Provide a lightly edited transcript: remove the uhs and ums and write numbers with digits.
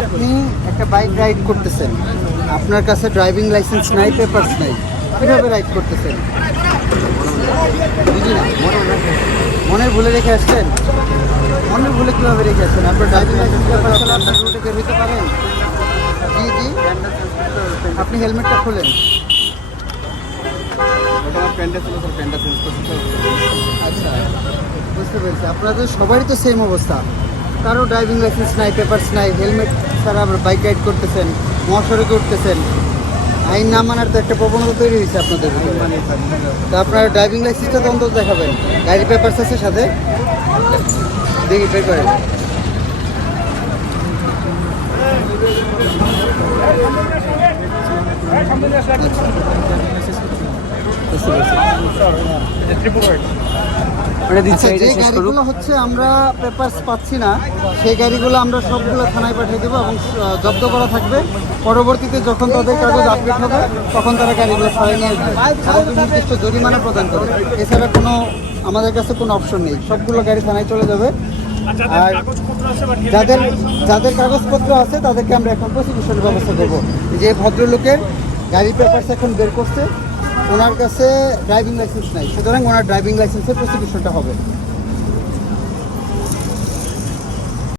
আপনি একটা bike ride করতেছেন, আপনার কাছে ড্রাইভিং লাইসেন্স নাই, পেপারস নাই, কীভাবে রাইড করতেছেন? বুঝি না। মনের ভুলে রেখে আসছেন? মনের ভুলে কীভাবে রেখে আসছেন? আপনার ড্রাইভিং লাইসেন্স পেপার ছাড়া আপনার রুটে বের হতে পারেন? জি জি, আপনি হেলমেটটা খোলেন। আচ্ছা, বুঝতে পেরেছি। আপনাদের সবারই তো সেম অবস্থা, কারো ড্রাইভিং লাইসেন্স নাই, পেপারস নাই, হেলমেট ছাড়া আবার বাইক রাইড করতেছেন, মহাসড়কে উঠতেছেন। আইন না মানার তো একটা প্রবণতা তৈরি হয়েছে আপনাদের ভিতরে। তো আপনার ড্রাইভিং লাইসেন্সটা তো অন্তত দেখাবেন। গাড়ি পেপারস আছে সাথে? দেখি বের করেন। যে গাড়িগুলো হচ্ছে আমরা পেপারস পাচ্ছি না, সেই গাড়িগুলো আমরা সবগুলো থানায় পাঠিয়ে দেবো এবং জব্দ করা থাকবে। পরবর্তীতে যখন তাদের কাগজ আপডেট হবে তখন তারা গাড়িগুলো ছাড়িয়ে নিয়ে আসবে এবং নির্দিষ্ট জরিমানা প্রদান করে। এছাড়া কোনো আমাদের কাছে কোনো অপশন নেই, সবগুলো গাড়ি থানায় চলে যাবে। আর যাদের যাদের কাগজপত্র আছে তাদেরকে আমরা এখন প্রসিকিউশনের ব্যবস্থা দেবো। যে ভদ্রলোকের গাড়ি পেপারস এখন বের করছে, ওনার কাছে ড্রাইভিং লাইসেন্স নাই, সুতরাং ওনার ড্রাইভিং লাইসেন্সের প্রসিকিউশনটা হবে।